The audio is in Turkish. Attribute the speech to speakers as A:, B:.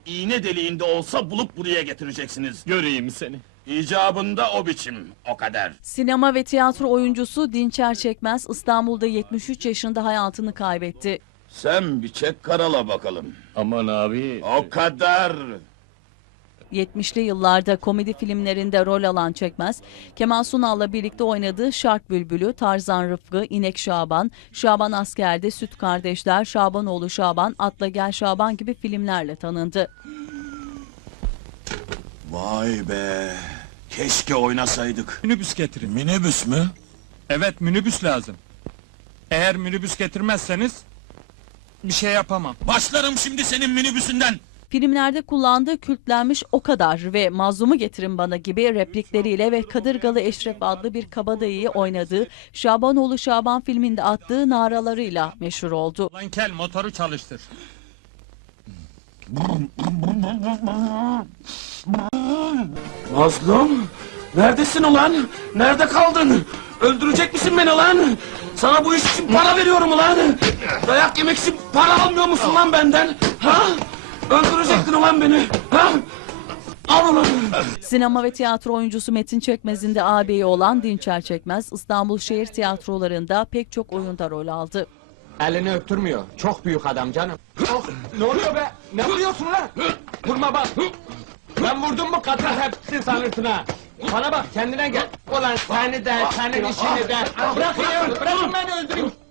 A: iğne deliğinde olsa bulup buraya getireceksiniz.
B: Göreyim seni.
A: İcabında o biçim, o kadar.
C: Sinema ve tiyatro oyuncusu Dinçer Çekmez İstanbul'da 73 yaşında hayatını kaybetti.
A: Sen bir çek karala bakalım.
B: Aman abi.
A: O kadar.
C: 70'li yıllarda komedi filmlerinde rol alan Çekmez, Kemal Sunal'la birlikte oynadığı Şark Bülbülü, Tarzan Rıfkı, İnek Şaban, Şaban Asker'de Süt Kardeşler, Şabanoğlu Şaban, Atla Gel Şaban gibi filmlerle tanındı.
A: Vay be. Keşke oynasaydık.
D: Minibüs getirin.
A: Minibüs mü?
D: Evet, minibüs lazım. Eğer minibüs getirmezseniz bir şey yapamam.
A: Başlarım şimdi senin minibüsünden.
C: Filmlerde kullandığı kültlenmiş O Kadar ve Mazlumu Getirin Bana gibi replikleriyle ve Kadırgalı Eşref adlı bir kabadayıyı oynadığı Şabanoğlu Şaban filminde attığı naralarıyla meşhur oldu.
D: Lan kel, motoru çalıştır.
E: Mazlum, neredesin ulan? Nerede kaldın? Öldürecek misin beni lan? Sana bu iş için para veriyorum ulan! Dayak yemek için para almıyor musun lan benden? Ha? Öldürecektin ulan beni! Ha? Al ulan!
C: Sinema ve tiyatro oyuncusu Metin Çekmez'in de ağabeyi olan Dinçer Çekmez, İstanbul şehir tiyatrolarında pek çok oyunda rol aldı.
F: Elini öptürmüyor. Çok büyük adam canım. Oh, ne oluyor be? Ne vuruyorsun lan? Vurma bak. Ben vurdum mu kadın hepsi sanırsın ha. Bana bak, kendine gel. Ulan seni de, senin işini de. Bırakın ya, bırakın beni öldüreyim.